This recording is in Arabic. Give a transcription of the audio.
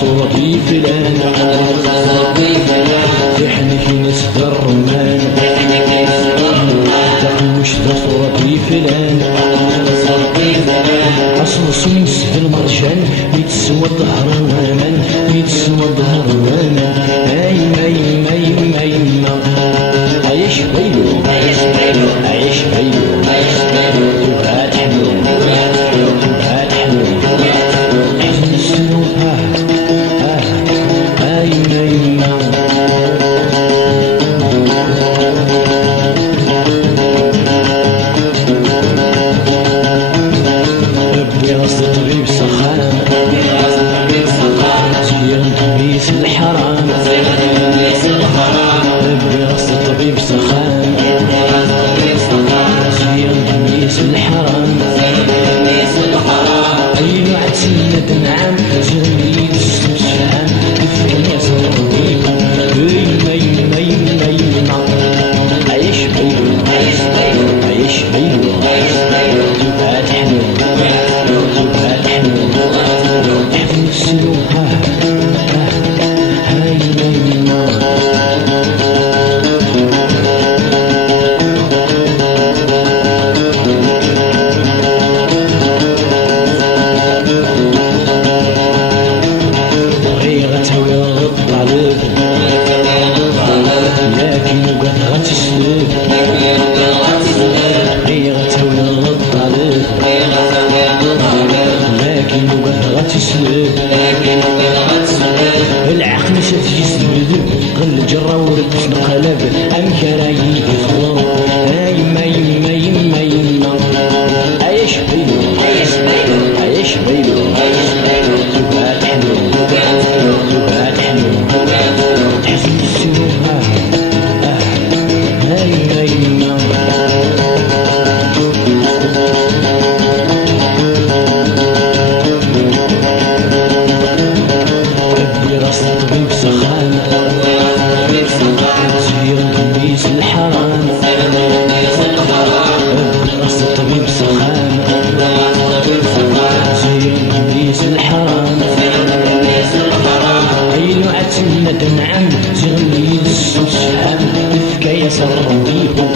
صورتي فلان تحنك نسد الرمان تحمش صورتي فلان أصل سمس في المرشان يتسوى الظهر وامان يتسوى الظهر وامان أي ماي ماي ماي عيش بيلو عيش بيلو تبقى تحلو تبقى تحلو حزن السنوب طبيب سخان زين تبيس الحرام ربي غص طبيب سخان زين تبيس الحرام أي نوع سنة نعم زين السمسان تفكر يا صديق مي مي مي عيش بيلو عيش بيلو تبقى تحلو العقل شاف جسم بذب قل جرى ورد في القلب أم كرايي يخضر أي ماي ماي ماي عيش بيلو عيش بيلو تبقى تحلو تبقى تحلو تحزن السنوب ماي ماي طبيب سخان زين تبيس الحرام رأس الطبيب سخان زين تبيس الحرام أي نوع سنة نعم زين يدس السحام تفكى يسر بيهم